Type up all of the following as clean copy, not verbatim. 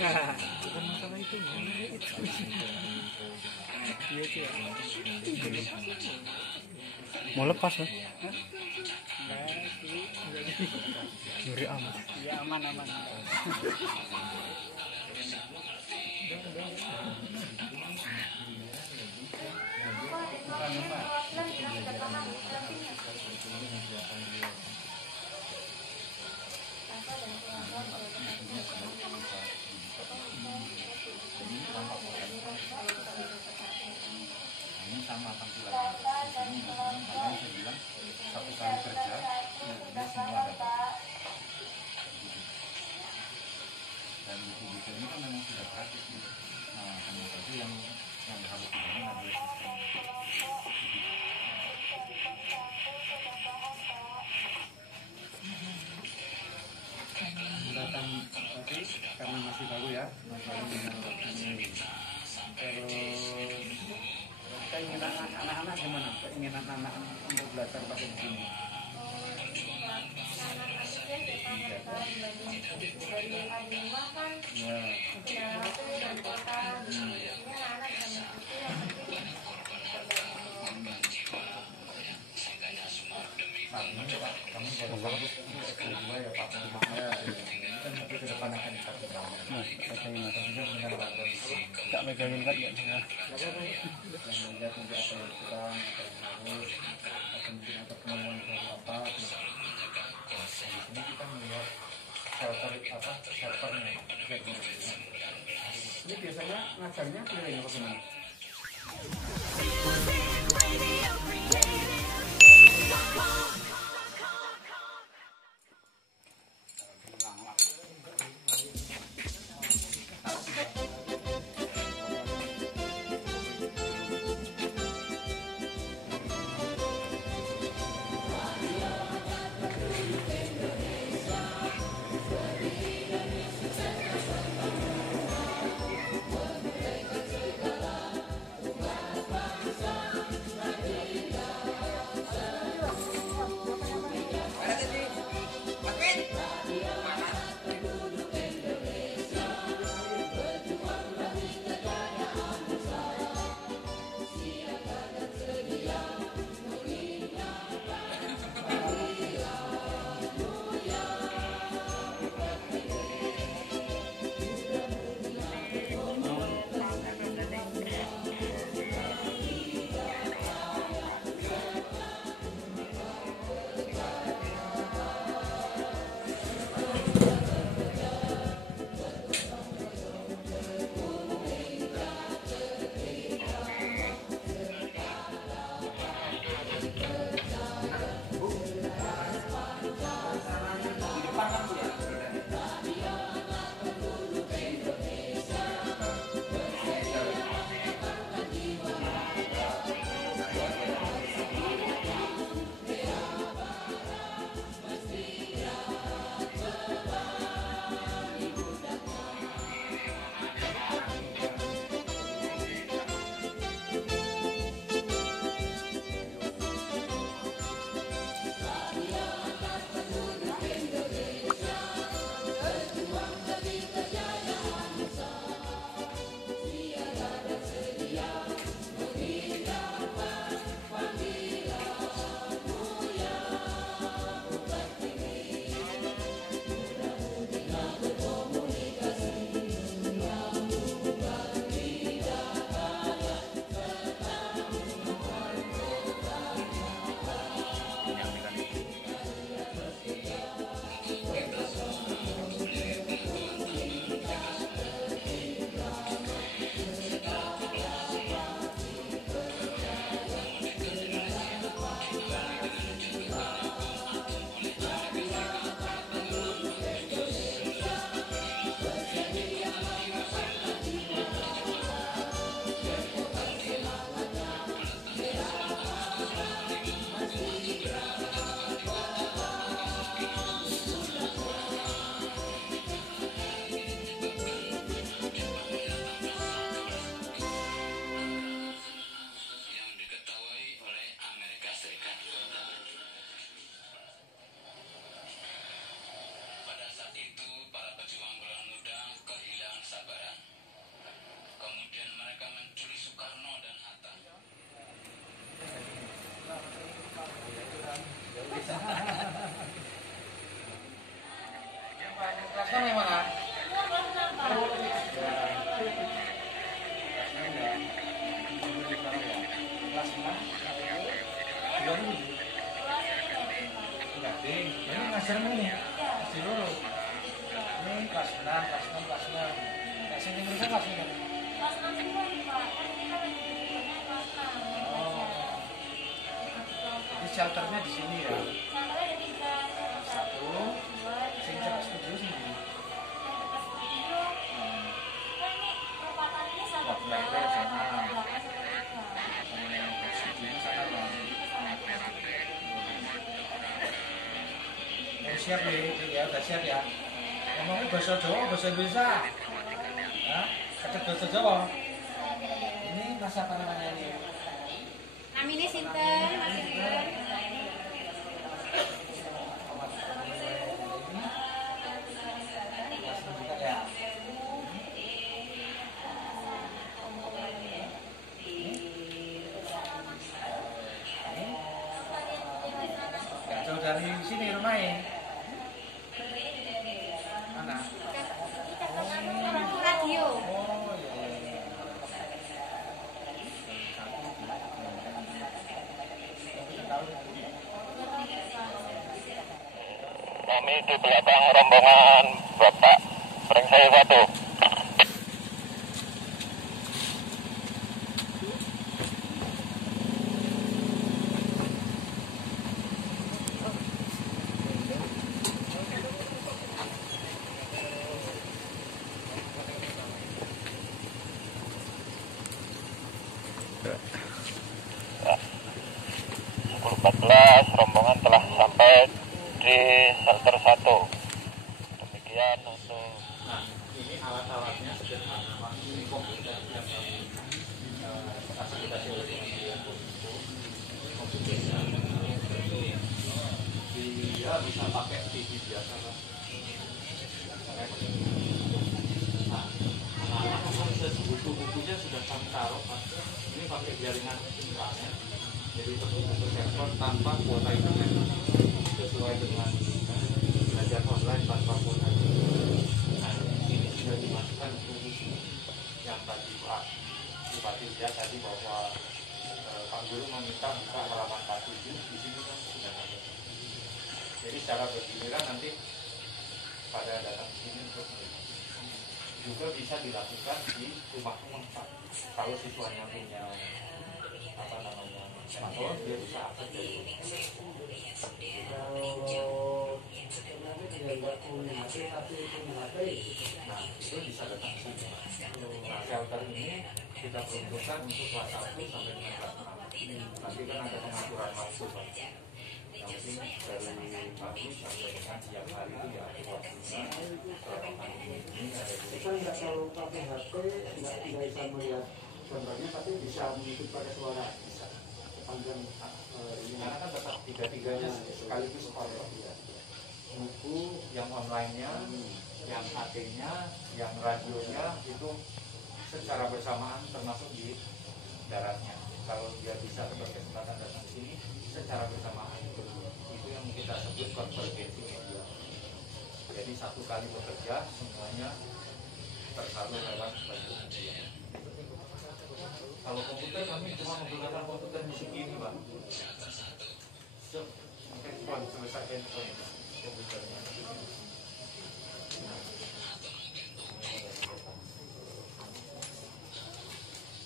Bukan masalah itu, iya sih ya. Mau lepas kan? Enggak sih, Nyuri amat. ya aman. Ini sama tampilan di sini, makanya saya bilang satu kali kerja dia semua dapat. Dan buku-buku ini kan memang sudah gratis gitu. Nah, hanya saja yang harus dibangun adalah sistem. Datang tadi karena masih baru ya, masih baru ini. Terus keinginan anak-anak gimana? Keinginan anak-anak untuk belajar pakai begini? Tak megangin kan ya. Ini biasanya ngajarnya keliling apa gimana? tujuannya gitu. Enggak ding, ini ngajarmu nih. Di loro. Ini kelas 6, kelas 6, kelas 6. Nah, sing Indonesia kelas 6. Kelas 6 semua nih Pak, kan ini kan lagi tujuannya kelas 6. Oh. Jadi shelternya di sini ya. Shelternya ada 3, Satu. 2, Sing 3. cepat studio sih. Yang dekat studio, kan ini perempatan ini sama Wah, belakang sana. belakang sama tiga. Sama yang studio sana lah. Siap ya, udah siap ya. Ngomongnya bahasa Jawa, bahasa Indonesia. Hah? Kecek bahasa Jawa. Ini mas apa namanya ini? Namanya sinten, Mas Sinten. Mas juga ya. Gak jauh dari sini rumahnya. Mana? Radio. Oh iya iya. Kami di belakang rombongan Bapak Brengsaya 1. Pukul 14 rombongan telah sampai di shelter 1. Demikian untuk Nah, ini alat-alatnya sederhana, Mas. Ini komputer yang fasilitasi oleh Kementerian Kominfo. Komputernya dia bisa pakai TV biasa, Mas. Nah, akses buku-bukunya sudah kami taruh, Mas. Ini pakai jaringan internet, jadi buku-buku server tanpa kuota internet, sesuai dengan belajar online tanpa kuota internet. Nah, ini sudah dimasukkan buku yang tadi Pak Bupati lihat tadi bahwa Pak Guru meminta buka halaman 47 di sini kan sudah ada. Jadi secara bergiliran nanti pada datang ke sini untuk melihat. Juga bisa dilakukan di rumah-rumah Pak. Kalau siswanya punya apa namanya smartphone, dia bisa akses dari rumah. Nah, itu bisa datang ke sini. Nah, shelter ini kita peruntukkan untuk kelas 1 sampai dengan kelas 6. Nanti kan ada pengaturan waktu Pak. Nanti dari pagi sampai dengan siang hari itu ya waktunya ini ada Kita nggak selalu pakai HP, nggak bisa melihat gambarnya, tapi bisa mengikuti pada suara. Bisa sepanjang ini. karena kan tetap tiga-tiganya sekaligus separuh ya. Buku yang online-nya, yang HT-nya, yang radionya itu secara bersamaan termasuk di daratnya. Kalau dia bisa berkesempatan datang ke sini secara bersamaan itu yang kita sebut konvergensi media. Jadi satu kali bekerja semuanya tersalur lewat satu media. Kalau komputer kami cuma menggunakan komputer musik ini, Pak. Handphone selesai handphone komputernya.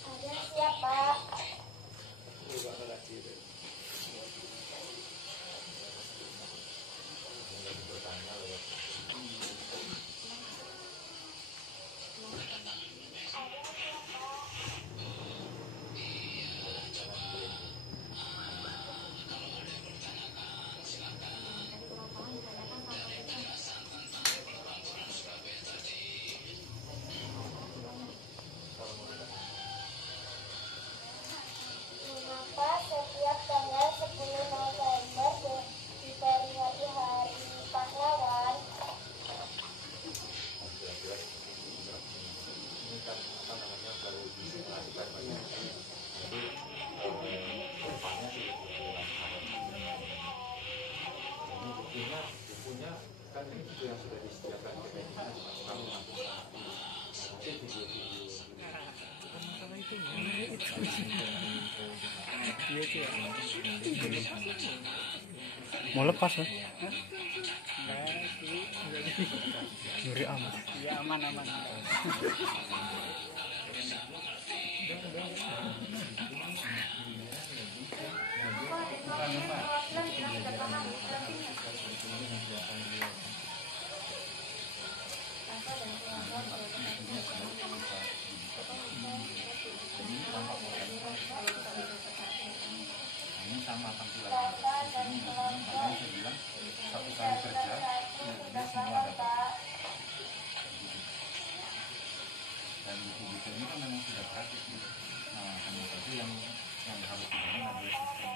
Ada siap Pak. Mengapa setiap tanggal 10 November diperingati Hari Pahlawan? Ini kan apa namanya baru disimulasikan banyak. Jadi depannya sih ini bukunya kan ini buku yang sudah disediakan Kementerian kamu mampu nanti video-video Bukan masalah itu. Iya sih ya. Mau lepas kan? Enggak sih. Ngeri amat. Ya aman. Ini sama tampilannya. Ini makanya saya bilang satu kali kerja ini semua dapat. Dan buku-buku ini kan memang sudah gratis gitu. Nah, hanya saja yang harus dibangun adalah sistem.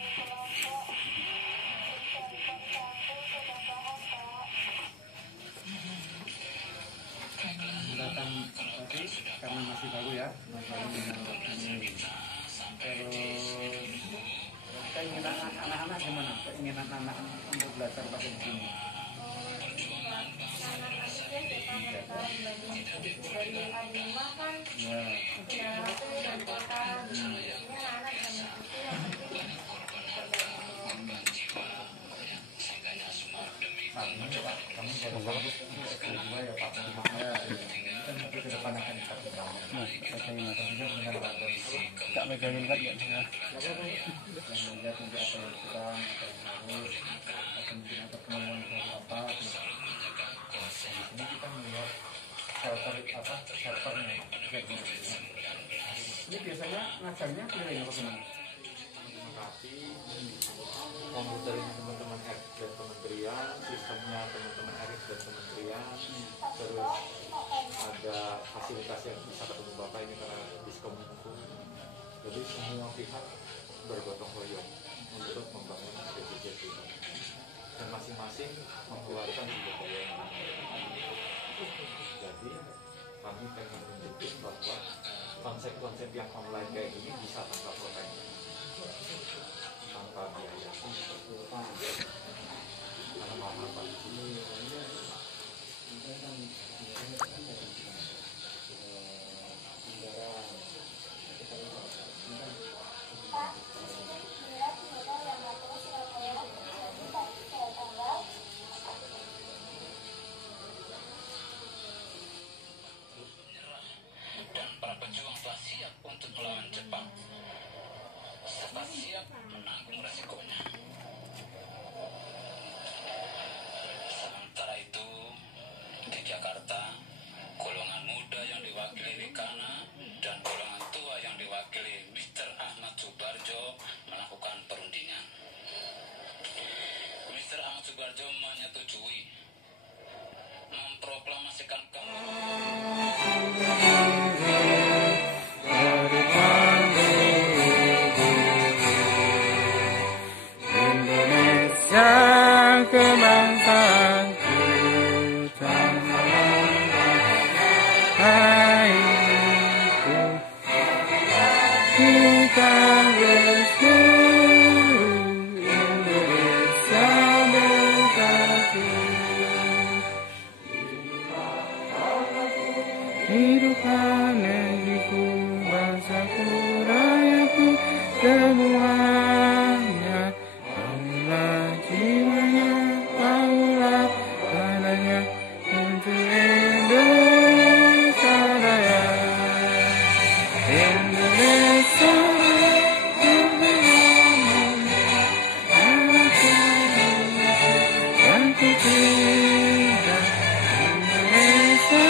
datang tadi karena masih baru ya, masih baru dengan ini. Terus keinginan anak-anak gimana? Keinginan anak untuk belajar pakai begini? Kami baru bagus kedua ya Pak. Kan tapi ke depan akan dipakai banyak. Tak megangin kan ya. Yang melihat nanti apa yang kurang, apa yang harus, atau mungkin ada kemampuan baru apa. Di sini kita melihat servernya. Ini biasanya ngajarnya keliling apa gimana? Tapi komputernya teman-teman Erik dan kementerian, sistemnya teman-teman Erik dan kementerian, terus ada fasilitas yang bisa ketemu Bapak ini karena diskominfo. Jadi semua pihak bergotong royong untuk membangun BPJS ini. Dan masing-masing mengeluarkan sumber daya yang ada. Jadi kami pengen menunjukkan bahwa konsep-konsep yang online kayak gini bisa tanpa protein, tanpa biaya, karena mahal Pak. Dan para pejuang telah siap untuk melawan Jepang serta siap menanggung resikonya. Sementara itu, di Jakarta, golongan muda yang diwakili Wikana dan golongan tua yang diwakili Mr. Ahmad Subarjo melakukan perundingan. Mr. Ahmad Subarjo menyetujui memproklamasikan Indonesia kebangsaanku haiku kita bersatu Indonesia bersatu hiduplah negeriku bangsaku rakyatku semuanya bangunlah jiwanya bangunlah badannya untuk Indonesia Raya Indonesia yang ku cinta Indonesia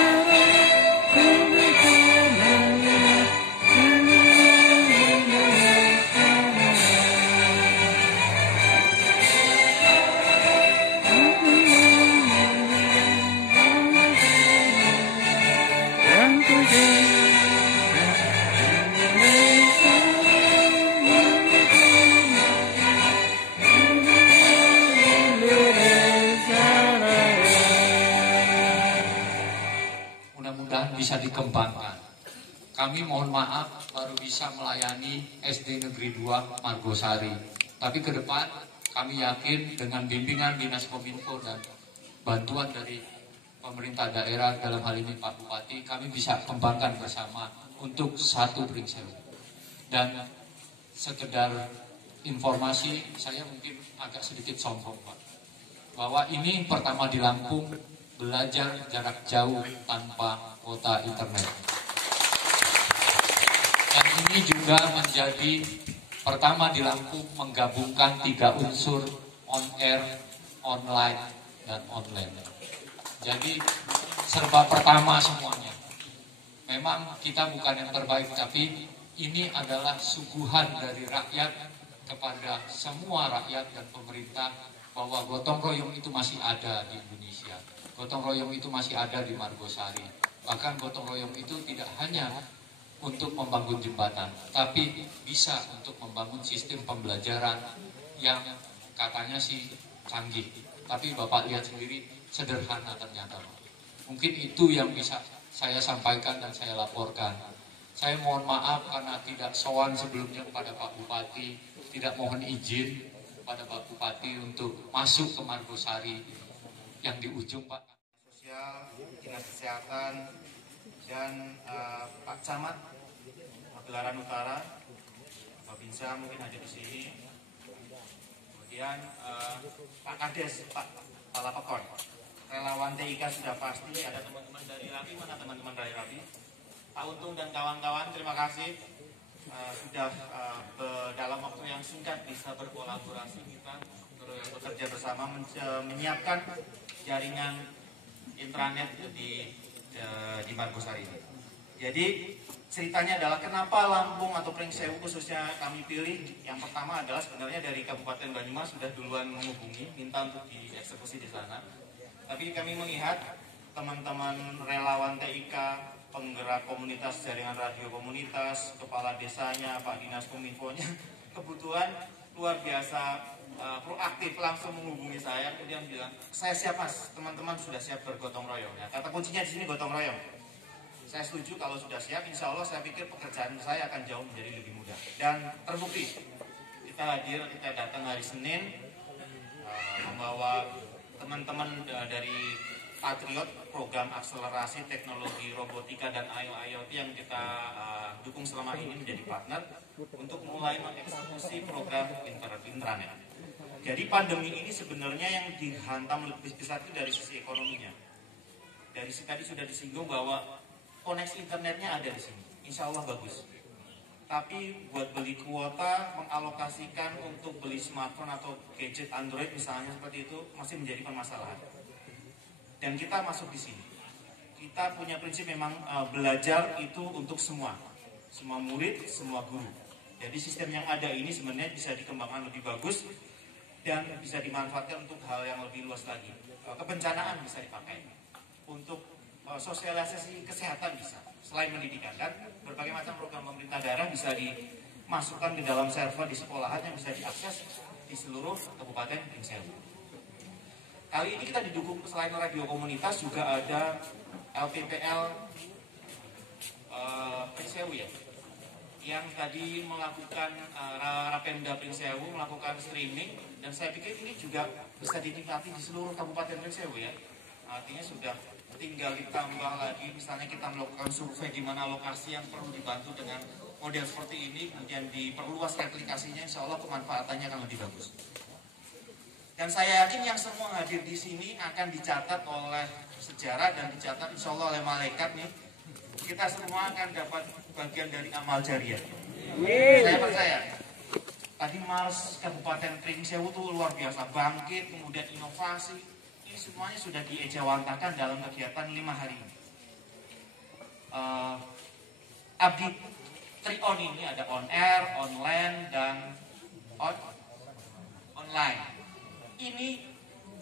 mudah-mudahan bisa dikembangkan. Kami mohon maaf baru bisa melayani SD Negeri 2 Margosari. Tapi ke depan kami yakin dengan bimbingan Dinas Kominfo dan bantuan dari pemerintah daerah dalam hal ini Pak Bupati, kami bisa kembangkan bersama untuk satu prinsip. Dan sekedar informasi, saya mungkin agak sedikit sombong Pak, bahwa ini pertama di Lampung belajar jarak jauh tanpa kuota internet. Dan ini juga menjadi pertama di Lampung menggabungkan 3 unsur on air, online, dan online. Jadi serba pertama semuanya. Memang kita bukan yang terbaik, tapi ini adalah suguhan dari rakyat kepada semua rakyat dan pemerintah bahwa gotong royong itu masih ada di Indonesia. Gotong royong itu masih ada di Margosari. Bahkan gotong royong itu tidak hanya untuk membangun jembatan, tapi bisa untuk membangun sistem pembelajaran yang katanya sih canggih. Tapi Bapak lihat sendiri sederhana ternyata. Mungkin itu yang bisa saya sampaikan dan saya laporkan. Saya mohon maaf karena tidak sowan sebelumnya kepada Pak Bupati, tidak mohon izin kepada Pak Bupati untuk masuk ke Margosari yang di ujung Pak. Sosial, Dinas Kesehatan, dan Pak Camat Pagelaran Utara, Pak Binsa mungkin ada di sini. Kemudian Pak Kades, Pak Kepala Pekon. Relawan TIK sudah pasti, ada teman-teman dari RAPI, mana teman-teman dari RAPI? Pak Untung dan kawan-kawan, terima kasih sudah dalam waktu yang singkat bisa berkolaborasi kita bekerja bersama menyiapkan jaringan intranet di Margosari ini. Jadi ceritanya adalah kenapa Lampung atau Pringsewu khususnya kami pilih. Yang pertama adalah sebenarnya dari Kabupaten Banyumas sudah duluan menghubungi, minta untuk dieksekusi di sana. Tapi kami melihat teman-teman relawan TIK, penggerak komunitas jaringan radio komunitas, kepala desanya, Pak Dinas Kominfonya, kebutuhan luar biasa proaktif, langsung menghubungi saya, kemudian bilang, saya siap Mas, teman-teman sudah siap bergotong royong. Ya, kata kuncinya di sini gotong royong. Saya setuju kalau sudah siap, insya Allah saya pikir pekerjaan saya akan jauh menjadi lebih mudah. Dan terbukti, kita hadir, kita datang hari Senin, membawa teman-teman dari Patriot, program akselerasi teknologi robotika dan IoT yang kita dukung selama ini menjadi partner untuk mulai mengeksekusi program intranet. Jadi pandemi ini sebenarnya yang dihantam lebih besar itu dari sisi ekonominya. Dari tadi sudah disinggung bahwa koneksi internetnya ada di sini, insya Allah bagus. Tapi buat beli kuota, mengalokasikan untuk beli smartphone atau gadget Android misalnya seperti itu masih menjadi permasalahan. Dan kita masuk di sini. Kita punya prinsip memang belajar itu untuk semua murid, semua guru. Jadi sistem yang ada ini sebenarnya bisa dikembangkan lebih bagus dan bisa dimanfaatkan untuk hal yang lebih luas lagi. Kebencanaan bisa dipakai untuk sosialisasi kesehatan bisa, selain pendidikan, dan berbagai macam program pemerintah daerah bisa dimasukkan di dalam server di sekolahan yang bisa diakses di seluruh Kabupaten Pringsewu. Kali ini kita didukung selain radio komunitas juga ada LPPL Pringsewu ya, yang tadi melakukan Rapemda Pringsewu melakukan streaming, dan saya pikir ini juga bisa dinikmati di seluruh Kabupaten Pringsewu ya. Artinya sudah tinggal ditambah lagi, misalnya kita melakukan survei di mana lokasi yang perlu dibantu dengan model seperti ini, kemudian diperluas replikasinya, insya Allah kemanfaatannya akan lebih bagus. Dan saya yakin yang semua hadir di sini akan dicatat oleh sejarah dan dicatat insya Allah oleh malaikat nih. Kita semua akan dapat bagian dari amal jariah. Saya percaya. Tadi Mars Kabupaten Pringsewu itu luar biasa, bangkit, kemudian inovasi. Ini semuanya sudah diejawantakan dalam kegiatan 5 hari ini. Abdi Trion ini ada on air, online, dan online. Ini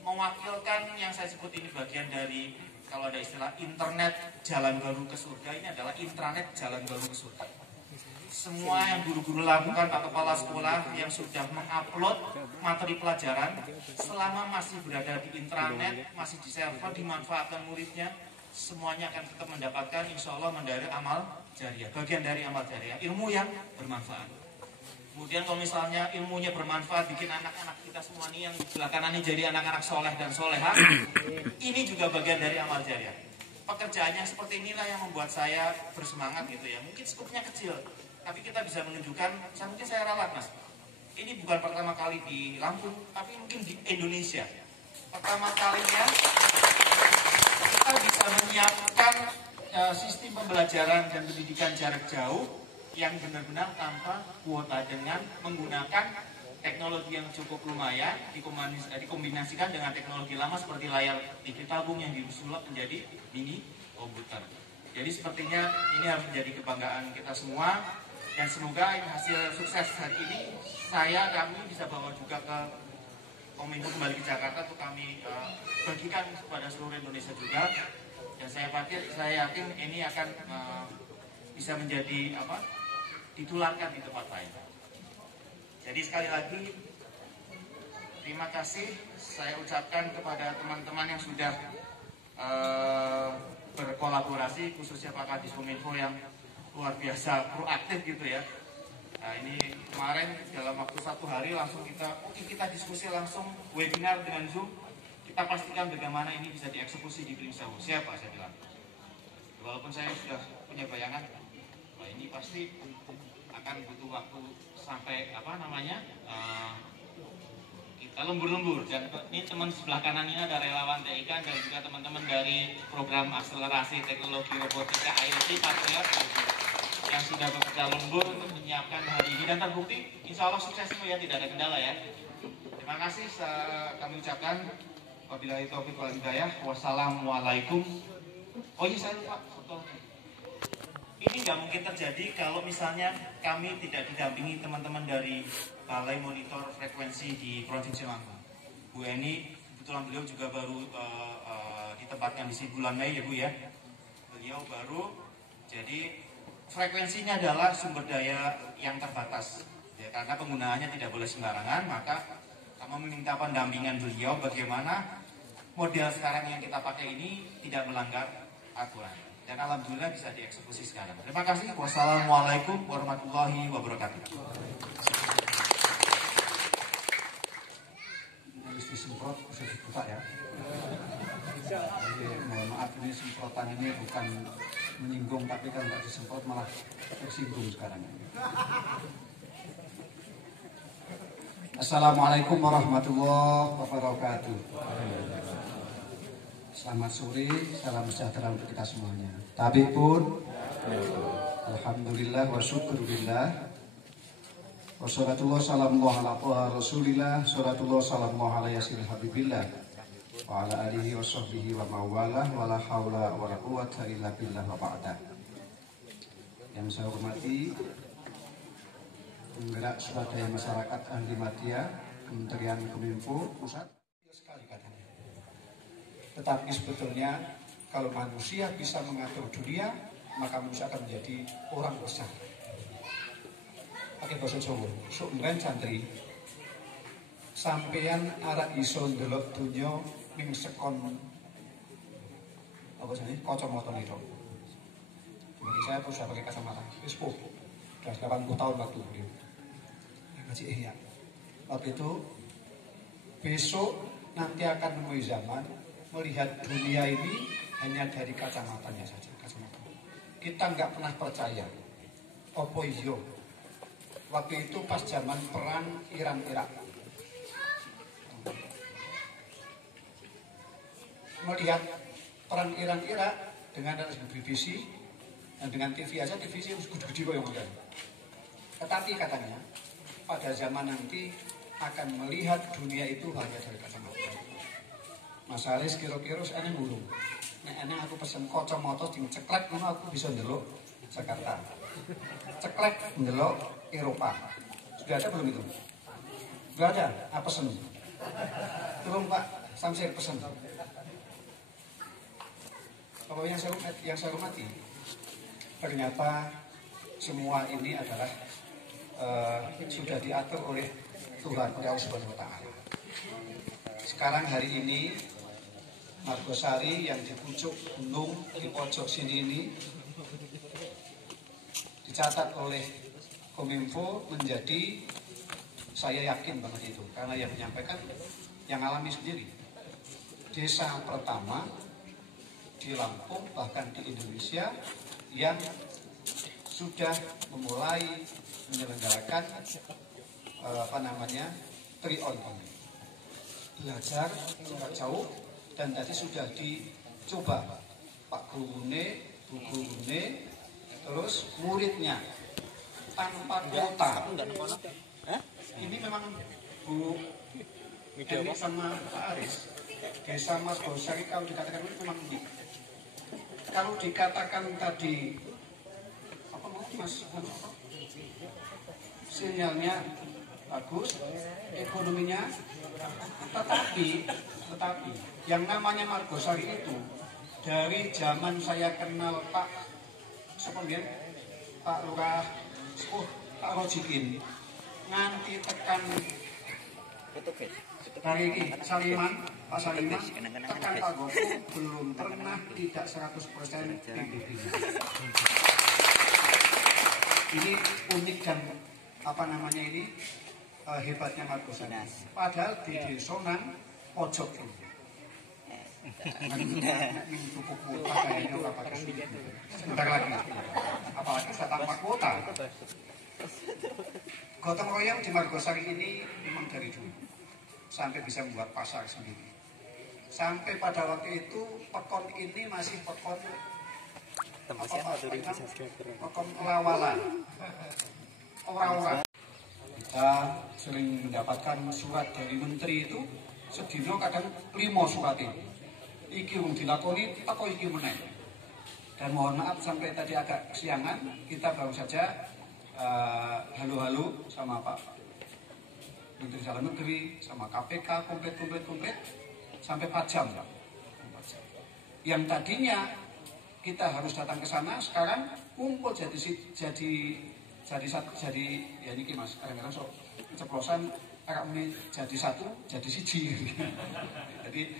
mewakilkan yang saya sebut ini bagian dari, kalau ada istilah internet jalan baru ke surga, ini adalah intranet jalan baru ke surga. Semua yang guru-guru lakukan, Pak Kepala Sekolah yang sudah mengupload materi pelajaran, selama masih berada di intranet, masih di server, dimanfaatkan muridnya, semuanya akan tetap mendapatkan insya Allah mendarat amal jariah, bagian dari amal jariah, ilmu yang bermanfaat. Kemudian kalau misalnya ilmunya bermanfaat, bikin anak-anak kita semua nih yang belakangan ini jadi anak-anak soleh dan soleha, ini juga bagian dari amal jariah. Pekerjaan yang seperti inilah yang membuat saya bersemangat gitu ya. Mungkin skupnya kecil, tapi kita bisa menunjukkan, mungkin saya ralat Mas. ini bukan pertama kali di Lampung, tapi mungkin di Indonesia. Pertama kalinya kita bisa menyiapkan sistem pembelajaran dan pendidikan jarak jauh yang benar-benar tanpa kuota dengan menggunakan teknologi yang cukup lumayan dikombinasikan dengan teknologi lama seperti layar TV tabung yang disulap menjadi mini komputer. Jadi sepertinya ini harus menjadi kebanggaan kita semua dan semoga hasil sukses hari ini kami bisa bawa juga ke Kominfo kembali ke Jakarta untuk kami bagikan kepada seluruh Indonesia juga. Dan saya yakin ini akan bisa menjadi ditularkan di tempat lain. Jadi sekali lagi terima kasih saya ucapkan kepada teman-teman yang sudah berkolaborasi, khususnya Pak Kadis Kominfo yang luar biasa proaktif gitu ya. Nah ini kemarin dalam waktu 1 hari langsung kita diskusi langsung webinar dengan Zoom. Kita pastikan bagaimana ini bisa dieksekusi di Pringsewu. Siapa saya bilang. Walaupun saya sudah punya bayangan, wah ini pasti akan butuh waktu sampai kita lembur-lembur. Dan ini teman sebelah kanan ini ada relawan TIK dan juga teman-teman dari program akselerasi teknologi robotika IoT Patriot yang sudah bekerja lembur untuk menyiapkan hari ini dan terbukti insya Allah sukses ya, tidak ada kendala ya. Terima kasih kami ucapkan. Wabillahi taufiq wal hidayah. Wassalamualaikum. Oh iya saya lupa. Ini nggak mungkin terjadi kalau misalnya kami tidak didampingi teman-teman dari Balai Monitor Frekuensi di Provinsi Lampung. Bu Eni, kebetulan beliau juga baru ditempatkan di sini bulan Mei ya Bu ya. Beliau baru, jadi frekuensinya adalah sumber daya yang terbatas. Ya, karena penggunaannya tidak boleh sembarangan, maka kami meminta pendampingan beliau bagaimana model sekarang yang kita pakai ini tidak melanggar aturan. Dan alhamdulillah bisa dieksekusi sekarang. Terima kasih. Wassalamualaikum warahmatullahi wabarakatuh. Habis disemprot bisa dibuka ya. Jadi, mohon maaf ini semprotan ini bukan menyinggung, tapi kalau nggak disemprot malah tersinggung sekarang. Assalamualaikum warahmatullahi wabarakatuh. Selamat sore, salam sejahtera untuk kita semuanya. Tapi pun, alhamdulillah wa syukurillah. Wassalatullah salamullah ala rasulillah. Wassalatullah salamullah ala yasil habibillah. Wa ala alihi wa sahbihi wa mawalah. Wa la hawla wa la quwata illa billah wa ba'da. Yang saya hormati penggerak swadaya masyarakat ahli media Kementerian Kominfo Pusat. Sekali katanya. Tetapi sebetulnya kalau manusia bisa mengatur dunia, maka manusia akan menjadi orang besar. Pakai bahasa Jawa, sumben santri sampeyan arah iso ndelok dunia ning sekon apa sih kacamata nito. Jadi saya tuh sudah pakai kacamata, wis sudah 80 tahun waktu beliau ngaji ihya. Waktu itu besok nanti akan menemui zaman melihat dunia ini hanya dari kacamatanya saja. Kacamata. Kita nggak pernah percaya. Opo iyo. Waktu itu pas zaman perang Iran-Irak. Melihat perang Iran-Irak dengan BBC dan dengan TV aja, TV harus gede-gede kok yang modern. Tetapi katanya pada zaman nanti akan melihat dunia itu hanya dari kacamata. Mas Aris kira-kira saya ngulung. Nek aku pesen kacamata sing ceklek ngono aku bisa ndelok Jakarta. Ceklek ndelok Eropa. Sudah ada belum itu? Sudah ada. Apa pesen? Belum Pak, Samsir pesen. Bapak yang saya hormati, ternyata semua ini adalah sudah diatur oleh Tuhan Allah Subhanahu wa taala. Sekarang hari ini Margosari yang di pucuk gunung di pojok sini ini dicatat oleh Kominfo menjadi, saya yakin banget itu karena yang menyampaikan yang alami sendiri, desa pertama di Lampung bahkan di Indonesia yang sudah memulai menyelenggarakan 3 on. Belajar jarak jauh dan tadi sudah dicoba Pak Gurune, Bu Gurune, terus muridnya tanpa kuota. Ini memang Bu Eni sama Pak Aris, Desa Mas Gosari kalau dikatakan ini memang unik. Kalau dikatakan tadi apa Mas? Sinyalnya bagus, ekonominya, tetapi yang namanya Margosari itu dari zaman saya kenal Pak Lurah, Pak Rojikin, nganti tekan dari ini Pak Saliman, tekan Pak Goko belum pernah tidak 100% PBB. Ini unik dan hebatnya Margosari. Padahal di desa nang pojok ini. Cukup kuota kayaknya orang pakai sebentar lagi. Apalagi saya tanpa kuota. Gotong royong di Margosari ini memang dari dulu. Sampai bisa membuat pasar sendiri. Sampai pada waktu itu pekon ini masih pekon lawalan. Orang-orang kita sering mendapatkan surat dari menteri itu sedino kadang 5 surat ini. Iki wong dilakoni teko iki meneh. Dan mohon maaf sampai tadi agak kesiangan, kita baru saja halo-halo sama Pak Menteri Dalam Negeri, sama KPK komplit sampai 4 jam. Yang tadinya kita harus datang ke sana, sekarang kumpul jadi ya ini Mas, kadang-kadang so ceplosan agak jadi satu, jadi siji. Jadi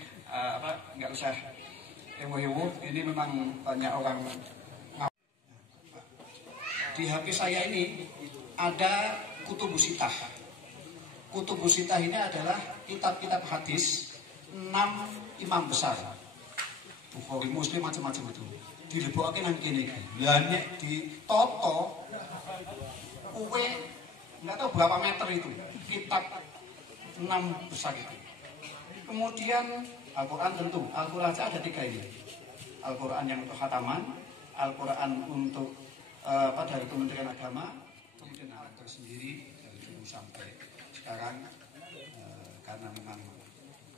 nggak usah ewo-ewo, ini memang banyak orang. Di HP saya ini ada Kutubus Sitah. Kutubus Sitah ini adalah kitab-kitab hadis 6 imam besar. Bukhari, Muslim, macam-macam itu. Dilebokake nang kene iki. Lah nek ditoto kuwe nggak tahu berapa meter itu kitab 6 besar itu. Kemudian Al-Quran tentu, Al-Quran saja ada 3 ini. Al-Quran yang untuk khataman, Al-Quran untuk dari Kementerian Agama, kemudian Al tersendiri dari dulu sampai sekarang karena memang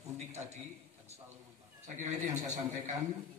unik tadi dan selalu. Saya kira itu yang saya sampaikan.